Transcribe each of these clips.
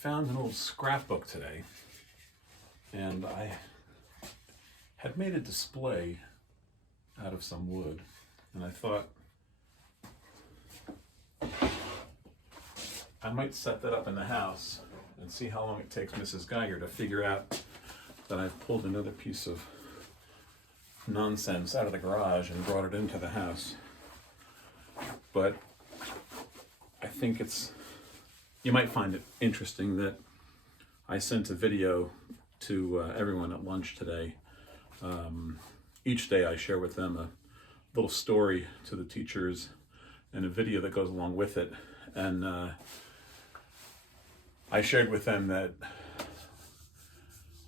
found an old scrapbook today, and I had made a display out of some wood, and I thought I might set that up in the house and see how long it takes Mrs. Geiger to figure out that I've pulled another piece of nonsense out of the garage and brought it into the house. But I think you might find it interesting that I sent a video to everyone at lunch today. Each day I share with them a little story to the teachers and a video that goes along with it. And I shared with them that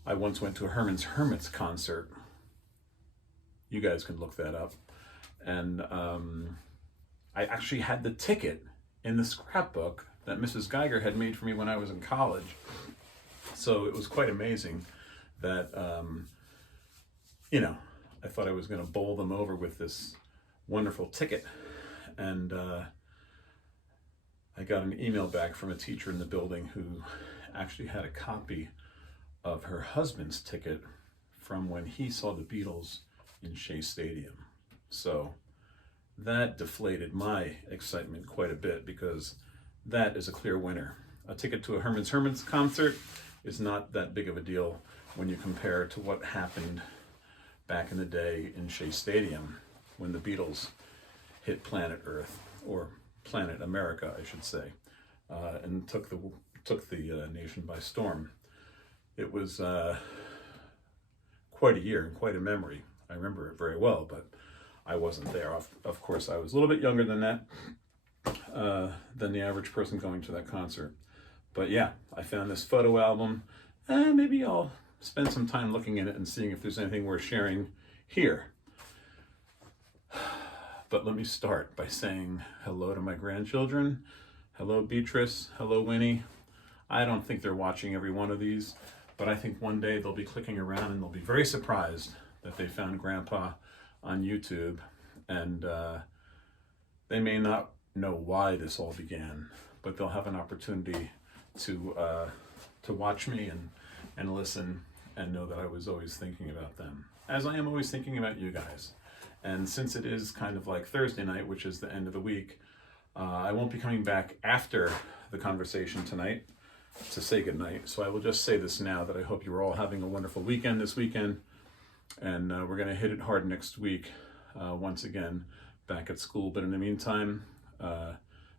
I once went to a Herman's Hermits concert. You guys can look that up. And I actually had the ticket in the scrapbook that Mrs. Geiger had made for me when I was in college. So it was quite amazing that, I thought I was going to bowl them over with this wonderful ticket. And I got an email back from a teacher in the building who actually had a copy of her husband's ticket from when he saw the Beatles in Shea Stadium. So that deflated my excitement quite a bit, because that is a clear winner. A ticket to a Herman's Hermits concert is not that big of a deal when you compare to what happened back in the day in Shea Stadium when the Beatles hit planet Earth, or planet America, I should say, and took the nation by storm. It was quite a year and quite a memory. I remember it very well, but I wasn't there. Of course, I was a little bit younger than that, than the average person going to that concert. But yeah, I found this photo album, and maybe I'll spend some time looking at it and seeing if there's anything worth sharing here. But let me start by saying hello to my grandchildren. Hello, Beatrice. Hello, Winnie. I don't think they're watching every one of these, but I think one day they'll be clicking around and they'll be very surprised that they found Grandpa on YouTube, and they may not know why this all began, but they'll have an opportunity to watch me and listen and know that I was always thinking about them, as I am always thinking about you guys. And since it is kind of like Thursday night, which is the end of the week, I won't be coming back after the conversation tonight to say goodnight. So I will just say this now, that I hope you are all having a wonderful weekend this weekend. And we're going to hit it hard next week, once again, back at school. But in the meantime,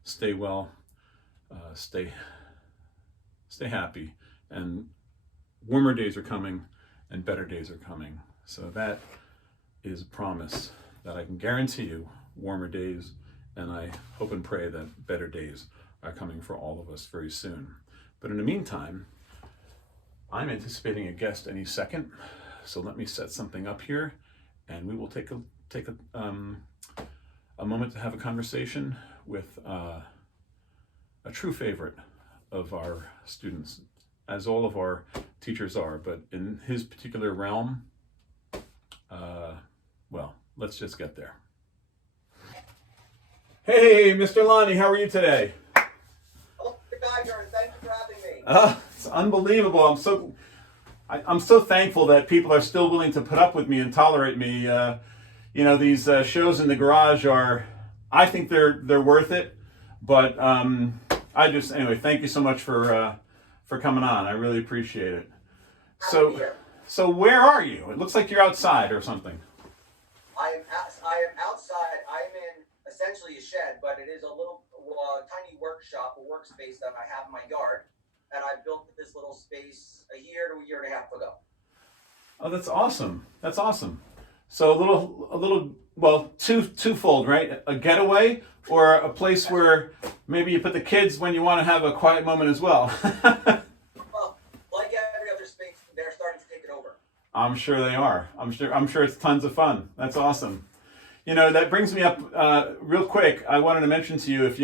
stay well, stay happy, and warmer days are coming and better days are coming. So that is a promise that I can guarantee you, warmer days, and I hope and pray that better days are coming for all of us very soon. But in the meantime, I'm anticipating a guest any second. So let me set something up here, and we will take a moment to have a conversation with a true favorite of our students, as all of our teachers are, but in his particular realm, well, let's just get there. Hey, Mr. Lanni, how are you today? Hello, Mr. Geiger, thank you for having me. It's unbelievable. I'm so thankful that people are still willing to put up with me and tolerate me. These shows in the garage I think they're worth it. But anyway, thank you so much for coming on. I really appreciate it. So where are you? It looks like you're outside or something. I am outside. I'm in essentially a shed, but it is a little tiny workshop, a workspace that I have in my yard. And I built this little space a year to a year and a half ago. Oh, that's awesome. That's awesome. So a little, well, twofold, right? A getaway, or a place where maybe you put the kids when you want to have a quiet moment as well. Well, like every other space, they're starting to take it over. I'm sure they are. I'm sure it's tons of fun. That's awesome. That brings me up real quick. I wanted to mention to you, if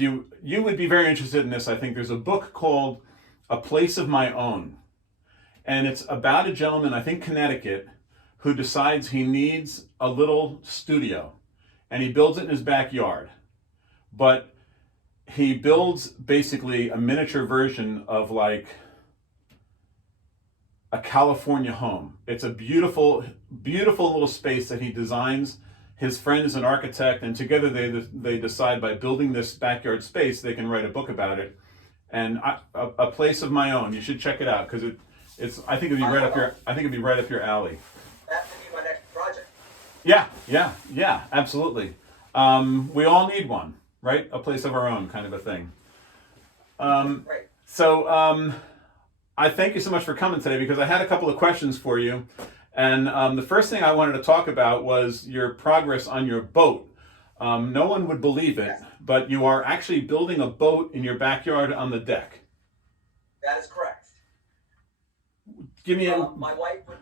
you would be very interested in this, I think there's a book called A Place of My Own. And it's about a gentleman, I think Connecticut, who decides he needs a little studio. And he builds it in his backyard. But he builds basically a miniature version of like a California home. It's a beautiful, beautiful little space that he designs. His friend is an architect, and together they decide by building this backyard space, they can write a book about it. And a place of my own. You should check it out because it's. I think it'd be right up your. I think it'd be right up your alley. That could be my next project. Yeah, absolutely. We all need one, right? A place of our own, kind of a thing. Right. So I thank you so much for coming today because I had a couple of questions for you. And the first thing I wanted to talk about was your progress on your boat. No one would believe it, but you are actually building a boat in your backyard on the deck. That is correct. Give me a... My wife would.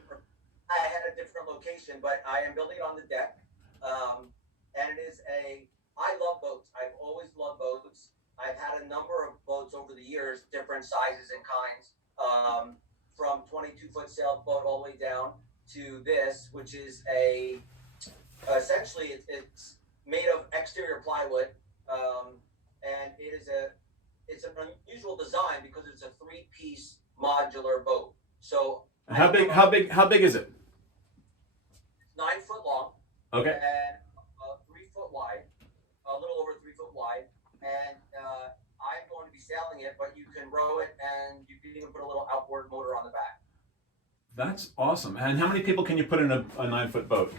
I had a different location, but I am building it on the deck. And it is a. I love boats. I've always loved boats. I've had a number of boats over the years, different sizes and kinds, from 22-foot sailboat all the way down to this, which is essentially it's made of exterior plywood, and it's an unusual design because it's a 3-piece modular boat. So how big is it? 9 foot long. Okay. And 3 foot wide, a little over 3 foot wide, and I'm going to be sailing it, but you can row it, and you can even put a little outboard motor on the back. That's awesome. And how many people can you put in a 9-foot boat?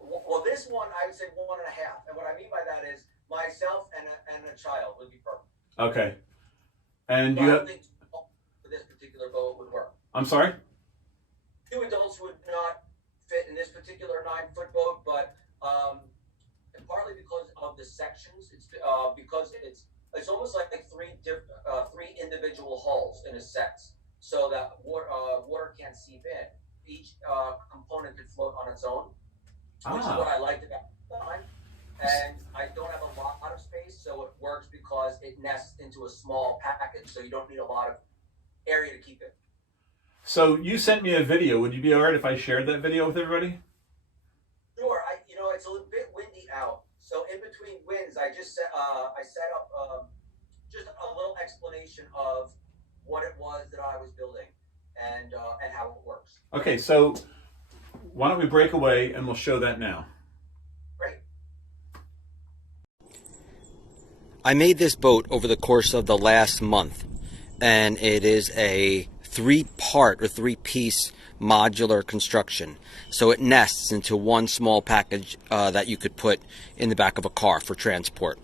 Well, this one I would say 1.5, and what I mean by that is myself and a child would be perfect. Okay. And I don't think for this particular boat would work. I'm sorry? 2 adults would not fit in this particular 9-foot boat, but partly because of the sections. It's because it's almost like 3 individual hulls in a set, so that water can't seep in. Each component could float on its own, which is what I liked about the design. And I don't have a lot of space, so it works because it nests into a small package, so you don't need a lot of area to keep it. So you sent me a video. Would you be all right if I shared that video with everybody? Sure. It's a little bit windy out, so in between winds, I set up just a little explanation of what it was that I was building and how it works. Okay, so why don't we break away and we'll show that now. Great. I made this boat over the course of the last month, and it is a 3-part or 3-piece modular construction. So it nests into one small package that you could put in the back of a car for transport.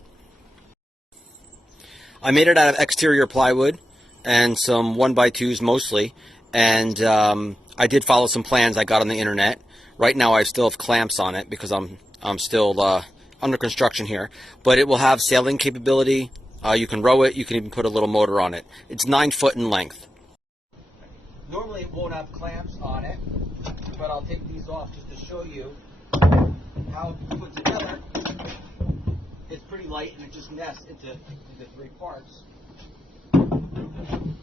I made it out of exterior plywood and some 1x2s mostly, and I did follow some plans I got on the internet. Right now I still have clamps on it because I'm still under construction here, but it will have sailing capability. You can row it, you can even put a little motor on it. It's 9 foot in length. Normally it won't have clamps on it, but I'll take these off just to show you how it's put together. It's pretty light and it just nests into 3 parts. And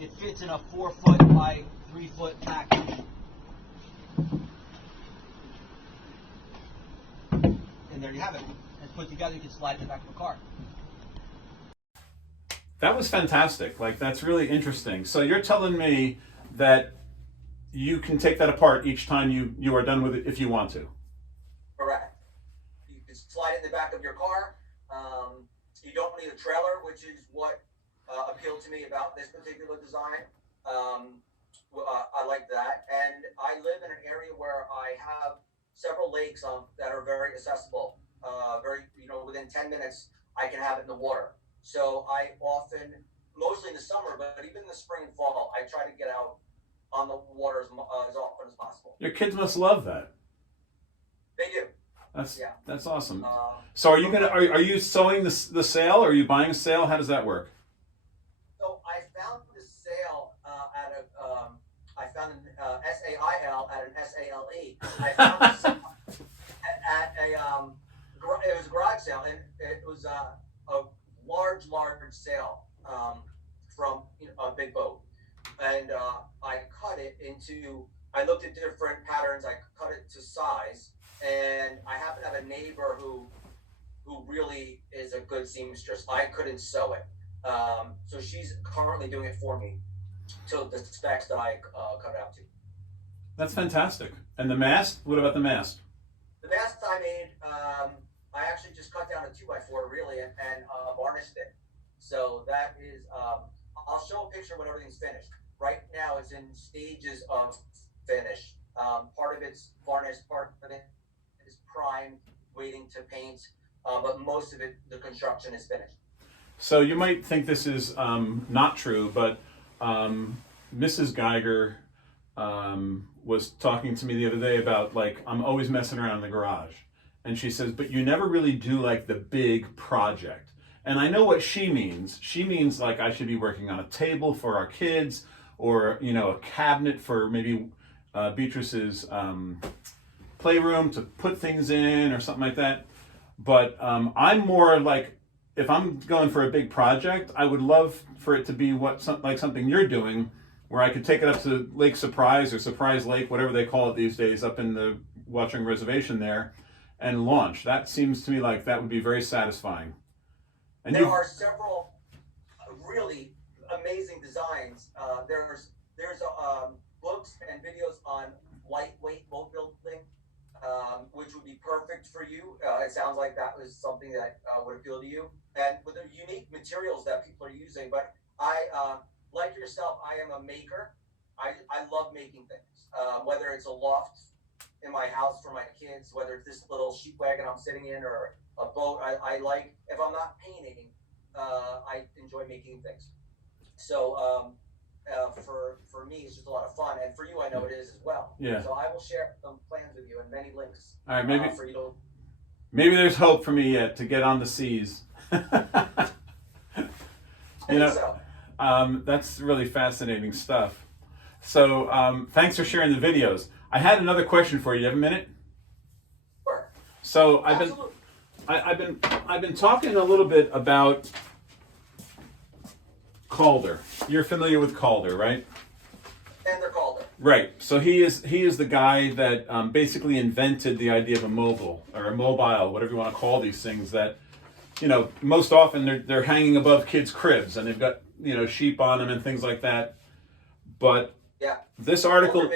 it fits in a 4-foot by 3-foot package. And there you have it. It's put together, you can slide it in the back of a car. That was fantastic. Like, that's really interesting. So you're telling me that you can take that apart each time you are done with it if you want to. Correct. You can slide it in the back of your car. You don't need a trailer, which is what appealed to me about this particular design. I like that. And I live in an area where I have several lakes that are very accessible. Within 10 minutes, I can have it in the water. So I often, mostly in the summer, but even in the spring and fall, I try to get out on the water as often as possible. Your kids must love that. They do. That's awesome. So are you sewing the sail, or are you buying a sail? How does that work? So I found the sail I found an SAIL at an SALE. I found the sail at it was a garage sale, and it was a large sail from a big boat, and I cut it into. I looked at different patterns. I cut it to size, and I happen to have a neighbor who who really is a good seamstress. I couldn't sew it. So she's currently doing it for me to the specs that I cut out to. That's fantastic. And the mast? What about the mast? The mast I made, I actually just cut down a 2x4 really and varnished it. So that is, I'll show a picture when everything's finished. Right now it's in stages of finish. Part of it's varnished, part of it is primed, waiting to paint, but most of it, the construction is finished. So you might think this is not true, but Mrs. Geiger was talking to me the other day about, like, I'm always messing around in the garage. And she says, but you never really do like the big project. And I know what she means. She means like I should be working on a table for our kids, or, you know, a cabinet for maybe Beatrice's playroom to put things in or something like that. But I'm more like, if I'm going for a big project, I would love for it to be like something you're doing, where I could take it up to Lake Surprise or Surprise Lake, whatever they call it these days, up in the Watchung Reservation there, and launch. That seems to me like that would be very satisfying. And there are several really amazing designs. There's books and videos on lightweight boat building, which would be perfect for you. It sounds like that was something that would appeal to you, and with the unique materials that people are using. But I, like yourself, I am a maker. I love making things, whether it's a loft in my house for my kids, whether it's this little sheep wagon I'm sitting in, or a boat. I like, if I'm not painting, I enjoy making things. So for me, it's just a lot of fun, and for you, I know it is as well. Yeah. So I will share some plans with you and many links. All right, maybe for you to. Maybe there's hope for me yet to get on the seas. You know, So. That's really fascinating stuff. So thanks for sharing the videos. I had another question for you. You have a minute? Sure. So Absolutely. I've been talking a little bit about Calder. You're familiar with Calder, right? And they're called it. Right. So he is the guy that basically invented the idea of a mobile, or a mobile, whatever you want to call these things, that, you know, most often they're hanging above kids' cribs and they've got, you know, sheep on them and things like that. But Yeah. this article,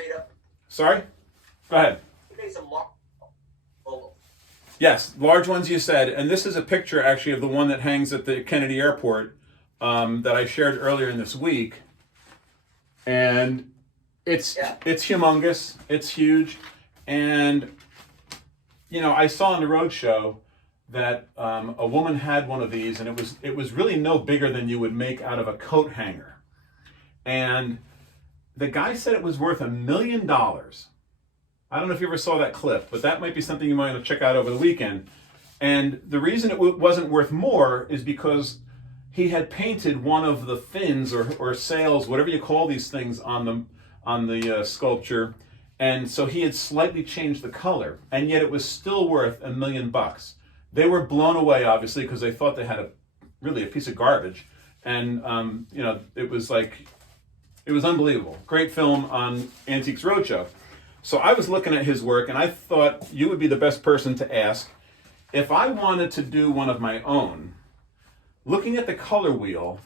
sorry? Go ahead. He made some mobile. Yes, large ones you said. And this is a picture actually of the one that hangs at the Kennedy Airport that I shared earlier in this week. And it's humongous. It's huge. And, you know, I saw on the roadshow that a woman had one of these, and it was really no bigger than you would make out of a coat hanger. And the guy said it was worth $1 million. I don't know if you ever saw that clip, but that might be something you might want to check out over the weekend. And the reason it wasn't worth more is because he had painted one of the fins or sails, whatever you call these things, on the sculpture, and so he had slightly changed the color, and yet it was still worth $1 million. They were blown away, obviously, because they thought they had really a piece of garbage, and you know, it was unbelievable. Great film on Antiques Roadshow. So I was looking at his work, and I thought you would be the best person to ask if I wanted to do one of my own. Looking at the color wheel,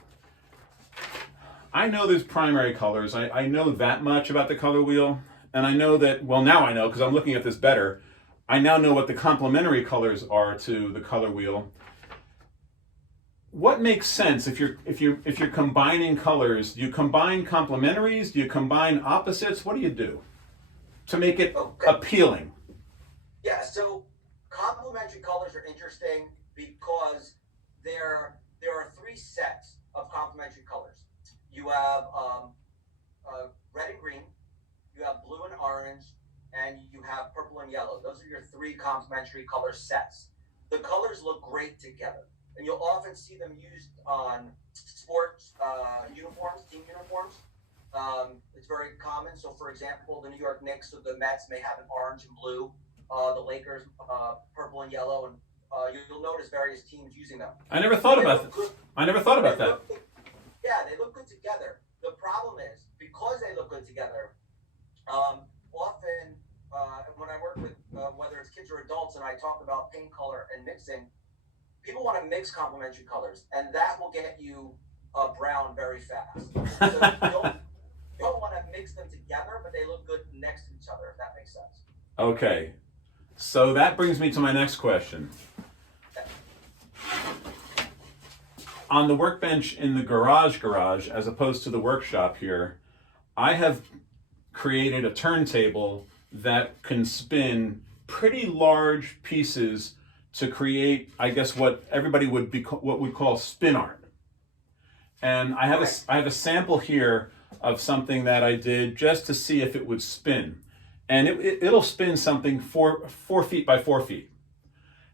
I know there's primary colors. I know that much about the color wheel, and I know that, well, now I know because I'm looking at this better. I now know what the complementary colors are to the color wheel. What makes sense if you're combining colors? Do you combine complementaries? Do you combine opposites? What do you do to make it appealing? Yeah, so complementary colors are interesting because there are three sets of complementary colors. You have red and green, you have blue and orange, and you have purple and yellow. Those are your three complementary color sets. The colors look great together, and you'll often see them used on sports uniforms, team uniforms. It's very common. So, for example, the New York Knicks or the Mets may have an orange and blue. The Lakers, purple and yellow, and you'll notice various teams using them. I never thought about that. I never thought about that. Yeah, they look good together. The problem is, because they look good together, often when I work with whether it's kids or adults and I talk about paint color and mixing, people want to mix complementary colors, and that will get you a brown very fast. So you don't want to mix them together, but they look good next to each other, if that makes sense. Okay. So that brings me to my next question. On the workbench in the garage, as opposed to the workshop here, I have created a turntable that can spin pretty large pieces to create, I guess, what everybody what would call spin art. And I have a sample here of something that I did just to see if it would spin, and it'll spin something 4 feet by 4 feet.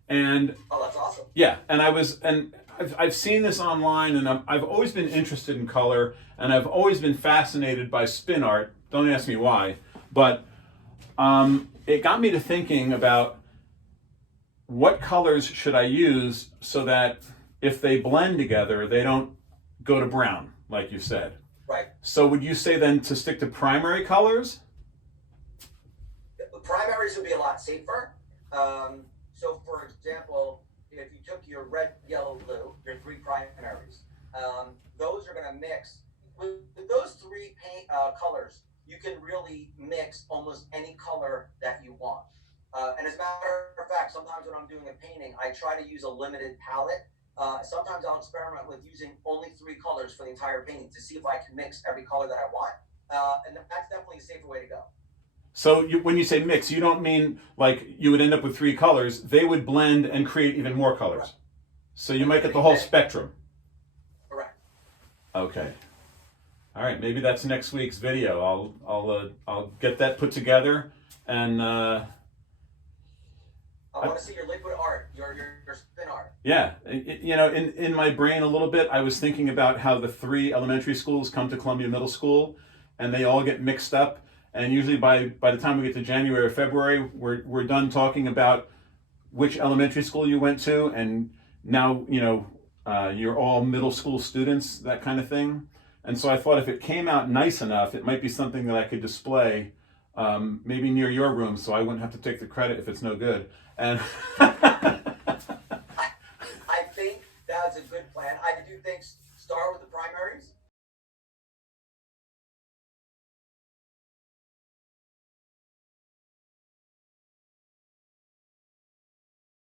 And oh, that's awesome. Yeah, and I've seen this online, and I've always been interested in color, and I've always been fascinated by spin art. Don't ask me why, but it got me to thinking about what colors should I use so that if they blend together, they don't go to brown, like you said. Right. So would you say then to stick to primary colors? The primaries would be a lot safer. So, for example, if you took your red, yellow, blue, your 3 primaries, those are going to mix. With those 3 paint colors, you can really mix almost any color that you want. And as a matter of fact, sometimes when I'm doing a painting, I try to use a limited palette. Sometimes I'll experiment with using only 3 colors for the entire painting to see if I can mix every color that I want. And that's definitely a safer way to go. So when you say mix, you don't mean like you would end up with 3 colors. They would blend and create even more colors. Correct. So you might get the whole spectrum. Correct. Okay. All right. Maybe that's next week's video. I'll get that put together, and I want to see your liquid art, your spin art. Yeah, in my brain a little bit, I was thinking about how the 3 elementary schools come to Columbia Middle School, and they all get mixed up. And usually by the time we get to January or February, we're done talking about which elementary school you went to, and now you're all middle school students, that kind of thing. And so I thought if it came out nice enough, it might be something that I could display, maybe near your room, so I wouldn't have to take the credit if it's no good. And I think that's a good plan. I do think start with the primaries,